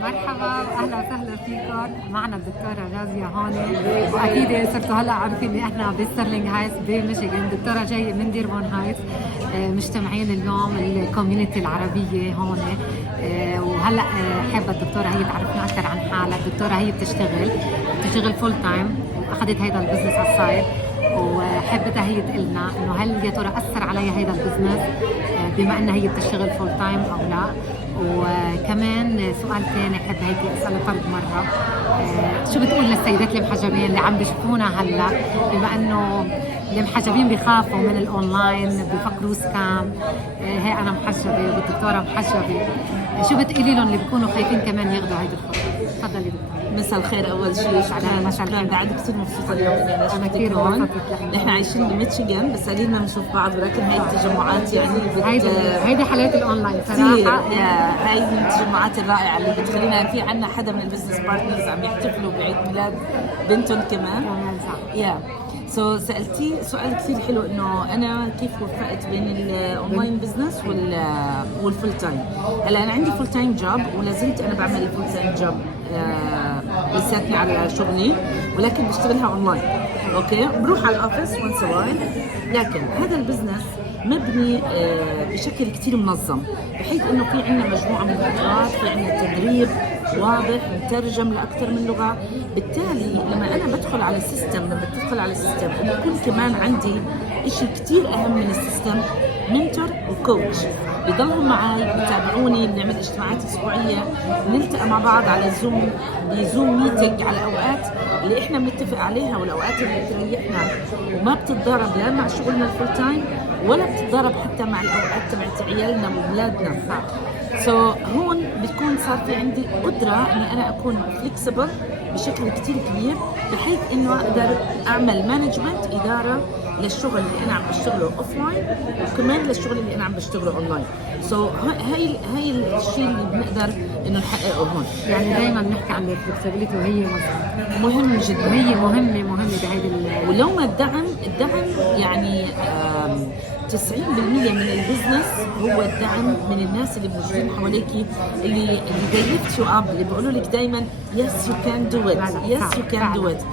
مرحبا واهلا وسهلا فيكم. معنا الدكتوره رازية هون، واكيد صرتوا هلا عارفين ان احنا بسترلينغ هايتس بميشيغان. الدكتوره جايه من ديربون هايتس، مجتمعين اليوم الكوميونتي العربيه هون. وهلا حابه الدكتوره هي تعرفنا اكثر عن حالها. الدكتوره هي بتشتغل فول تايم، واخذت هيدا البزنس على الصايد، وحبتها هي تقلنا انه هل يا ترى اثر عليها هيدا البزنس بما انها هي بتشتغل فول تايم او لا. وكمان سؤال ثاني حب هيك اساله فرد مره، شو بتقول للسيدات المحجبين اللي عم بيشوفونا هلا، بما انه المحجبين بيخافوا من الاونلاين، بيفكروا سكام. هي انا محجبه والدكتوره محجبه، شو بتقولي لهم اللي بيكونوا خايفين كمان ياخذوا هيدي الخطوه؟ تفضلي دكتورة. مساء الخير. اول شيء شكرا قاعده كثير مبسوطه اليوم اني انا انا شفتك كثير هون. مبسوطه. نحن عايشين بميشيغان بس قليلنا بنشوف بعض، ولكن هاي التجمعات يعني هيدي حالات الاونلاين كثير. صراحه. هاي من التجمعات الرائعه اللي بتخلينا في عندنا حدا من البزنس بارتنرز عم يحتفلوا بعيد ميلاد بنتهم كمان. يا سألتي سؤال كثير حلو، انه انا كيف وفقت بين الاونلاين بزنس والفول تايم. هلا انا عندي فول تايم جوب ولا زلت انا بعمل الفول تايم جوب لساتني على شغلي، ولكن بشتغلها اونلاين. اوكي، بروح على الاوفيس وانس وايل، لكن هذا البزنس مبني بشكل كثير منظم، بحيث انه في عندنا مجموعه من الخطوات، في عندنا تدريب واضح مترجم لاكثر من لغه. بالتالي لما انا بدخل على السيستم، بكون كمان عندي شيء كثير اهم من السيستم، منتور وكوتش بيضلهم معي بيتابعوني، بنعمل اجتماعات اسبوعيه، نلتقى مع بعض على زوم ميتنج على الاوقات اللي احنا بنتفق عليها والاوقات اللي بتريحنا، وما بتتضارب لا مع شغلنا الفول تايم ولا بتتضارب حتى مع الاوقات تبعت عيالنا واولادنا. هون بتكون صار في عندي قدره اني انا اكون فليكسبل بشكل كتير كبير، بحيث انه اقدر اعمل مانجمنت، اداره للشغل اللي انا عم بشتغله اوف لاين، وكمان للشغل اللي انا عم بشتغله اونلاين. هاي الشيء اللي بنقدر انه نحققه هون. يعني دائما بنحكي عن الفلكسبيليتي، وهي مهم جدا، هي مهمه بهيدي ولو ما الدعم يعني 90% من البزنس هو الدعم من الناس اللي موجودين حواليكي، اللي they lift you up، اللي بيقولوا لك دائما yes you can do it، yes you can do it.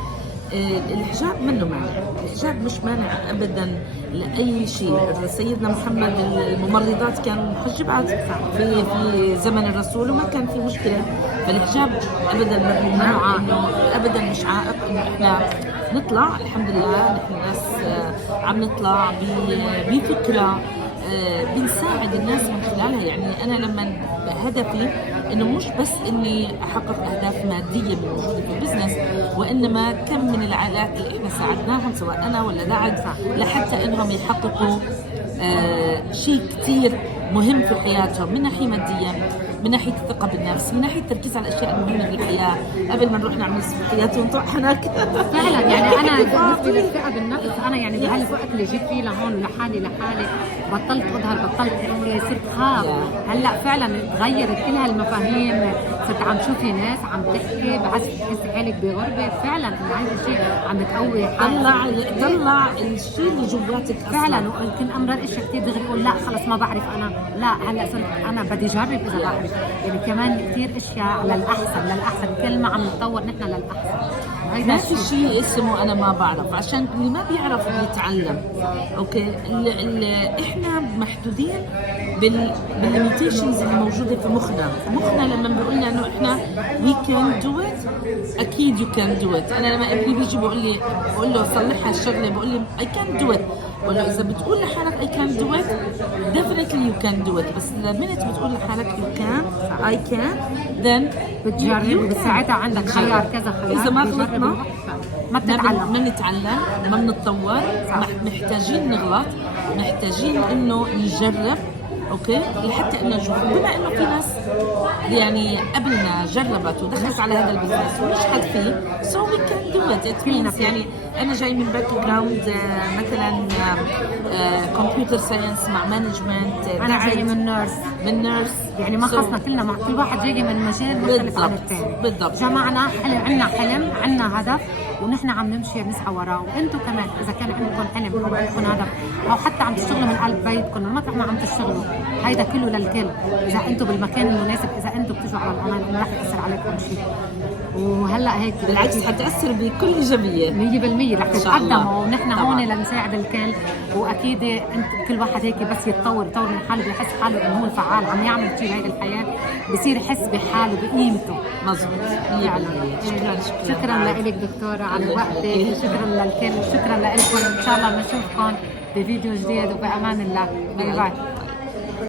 الحجاب منه مانع، الحجاب مش مانع ابدا لاي شيء. سيدنا محمد الممرضات كانوا محجبات في زمن الرسول وما كان في مشكله، فالحجاب ابدا ما بيمنع، انه ابدا مش عائق انه احنا نطلع. الحمد لله نحن ناس عم نطلع بفكره بنساعد الناس من خلالها. يعني انا لما هدفي انه مش بس اني احقق اهداف ماديه موجوده في البزنس، وانما كم من العائلات اللي احنا ساعدناهم سواء انا ولا دعد لحتى انهم يحققوا شيء كثير مهم في حياتهم، من ناحيه ماديه، من ناحيه الثقه بالنفس، من ناحيه التركيز على الاشياء المهمه بالحياه، قبل ما نروح نعمل سباقيات ونطلع هناك. فعلا يعني انا بالنسبه للثقه بالنفس، انا يعني بهالوقت اللي جيت فيه لهون ولحالي بطلت اظهر، بطلت صرت خاف. هلا فعلا تغيرت كل هالمفاهيم، صرت عم تشوفي ناس عم تحكي بعد تحسي حالك بغربه. فعلا هذا الشيء عم بتقوي طلع الشيء اللي جواتك اصلا. فعلا، ويمكن امرار اشياء كثير دغري اقول لا خلص ما بعرف انا، لا هلا صرت انا بدي اجرب اذا بعرف. يعني كمان كثير اشياء للاحسن كل ما عم نتطور نحن للاحسن. ما في شيء اسمه انا ما بعرف، عشان اللي ما بيعرف بيتعلم. اوكي، احنا محدودين بالليميتيشنز اللي موجوده في مخنا لما بيقول لنا انه احنا وي كان دو ات، اكيد يو كان دو ات. انا لما ابني بيجي بقول له صلح هالشغله، بقول لي اي كان دو ات، بقول له اذا بتقول لحالك اي كان دو ات ديفينتلي يو كان دو ات، بس لمنت بتقول لحالك يو كان اي كان ذن بتجرب، وساعتها عندك خيار كذا خيار. اذا ما غلطنا ما بتتعلم، ما بنتعلم، ما بنتطور، محتاجين نغلط، محتاجين انه نجرب. اوكي، لحتى انه نشوف. بما انه في ناس يعني قبلنا جربت ودخلت على هذا البزنس ونجحت فيه، سو وي كان دو ات. يعني انا جاي من باك جراوند مثلا كمبيوتر ساينس مع مانجمنت، انا جاي من نيرس يعني ما خصنا كلنا، مع كل واحد جاي من مجال مختلف عن الثاني. بالضبط. جمعنا عندنا حلم، عندنا هدف، ونحن عم نمشي نسعى وراه. وانتم كمان اذا كان عندكم حلم او عندكم هدف، او حتى عم تشتغلوا من قلب بيتكم، المطرح ما عم تشتغلوا، هيدا كله للكل. اذا انتم بالمكان المناسب، اذا انتم تجوا على الاونلاين ما رح ياثر عليكم شيء. وهلا هيك بالعكس حتأثر بكل إيجابية 100% رح تتقدموا، ونحن طبعاً. هون لنساعد الكل. واكيد انت كل واحد هيك بس يتطور من حاله، بيحس حاله انه هو فعال عم يعمل شيء بهيدي الحياه، بصير يحس بحاله بقيمته. مظبوط. شكرا لك دكتورة على وقتك، وشكرا للكل، وشكرا لكم. ان شاء الله بنشوفكم بفيديو جديد، وبأمان الله. باي باي.